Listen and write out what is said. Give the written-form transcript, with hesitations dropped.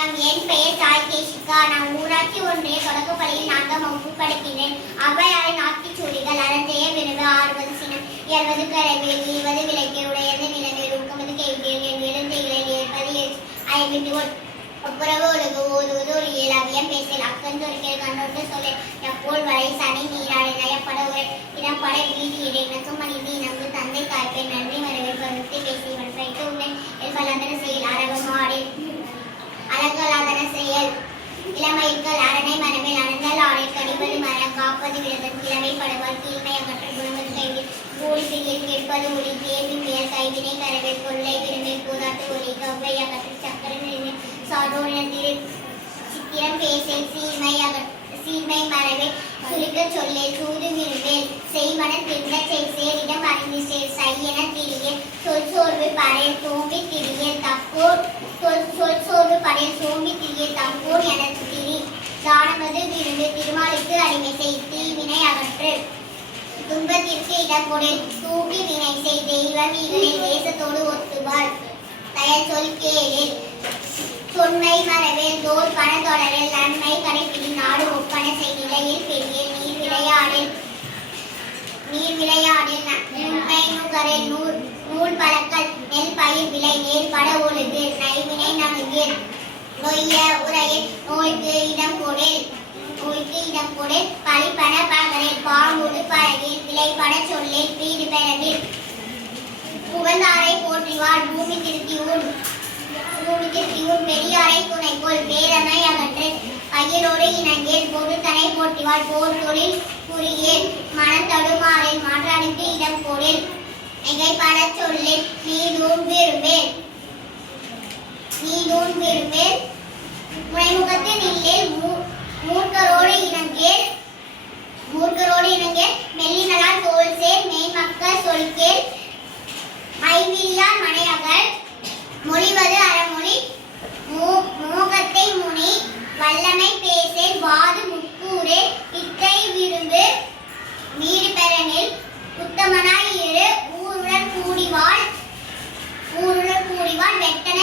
வணக்கம். என் பெயர் சாய் கேஷிகா. நான் ஊராட்சி ஒன்றிய தொடக்கப்பள்ளியில் 4ஆம் வகுப்பு படிக்கின்றேன். ஔவையாரின் ஆத்திச்சூடிகள்: அறஞ்செய்ய விரும்பு, ஆறுவது சினம், இயல்வது கரைவேல், ஈவது விளக்கே, உடையது நிலமேல், ஊக்கமது கைவியல், எழுந்தைகளில் ஏற்பது ஐவிட்டு ஒப்புரவு ஒழுகு, ஓதுவது ஒரு இயலாவியம் பேசல், அக்கஞ்சொருக்கேள், கண்ணொட்டு சொல்ல, எப்போல் வரை சனி நீராடை, நயப்பட உரை, இடம்பட வீதி இடை, இணக்கம் மனிதி இனங்கு, தந்தை தாய்ப்பேன், நன்றி மறைவில், கருத்தை பேசி வன்றைக்கு உன்னை எல்பலந்தன செயல், அரவம் ஆடை அலங்கலாதன செயல், இளமைகள் அரணை மரபில் அணந்தல் ஆடை, கடிப்பது மரம், காப்பது விரதம், கிழமை படுவார், கீழ்மை அகற்ற, குணமது கைவில், கூலி பிரியில் கேட்பது ஒளி, தேர்வி பெயர், கைவினை கரவில், கொள்ளை விரும்பி, கூதாட்டு ஒளி, கவ்வை அகற்று, சக்கர நிறுவி, சான்றோரின் சித்திரம் பேசல், சீர்மை மரபில், சுருக்க சொல்லேல், சூது விரும்பேல், செய்வன திண்ட சேர், இடம் அறிந்து சேர், சையென திரியல், சொல் சோர்வு படையல், சோம்பி திரியல், தப்போர் சொல் சோர்வு படையல், சோம்பி திரியல், தப்போர் என திரி, தானமது விரும்பு, திருமாலுக்கு அடிமை செய், தீவினை அகற்று, துன்பத்திற்கு இடப்பொழில், தூக்கி வினை செய், தெய்வ வீரனில் தேசத்தோடு ஒத்துவாள், தயல் சொல் கேளில், தொன்மை மரபில், தோல் பண தொடரில், நன்மை கடைப்பிடி, நாடு ஒப்பன செய், நிலையில் பெரிய, நீர் விளையாடில், நன்மை நுகரில், நூல் பழக்கல், நெல் பயிர் விளை, நேர்பட ஒழுகு, நைவினை நணுகில், நொய்ய உரையில், நோய்க்கு இடம் கொடில், பழிப்பன பகரில், பாம்புடு பழகில், விளைபட சொல்லில், வீடு பெறவில், புகழ்ந்தாரை போற்றிவாள், பூமி திருத்தி உன் பெரியாரை துணைக்கொள், பேரமை அகற்று, பயிரோடு இணங்கேல், பொது தனை போற்றிவாள், போர் தொழில் புரியேல், மனத்தடுமாறில், மாற்றானுக்கு இடம் கொடில், மிகைப்பட சொல்லில், நீதூன் விரும்பேல், முனைமுகத்தில் இல்லேல், மூர்க்கரோடு இணங்கேல், மெல்லினலால் தோல் சேர், மெய்மக்கள் சொல்கேள், மைவில்லார் மனையகல், மொழிவது அறமொழி, மோகத்தை முனி, வல்லமை பேசேல், வாது முக்கூரே, இத்தை விரும்பு, வீடு பெறனில், உத்தமனாய் இரு, ஊருடன் கூடிவாள், வெட்டன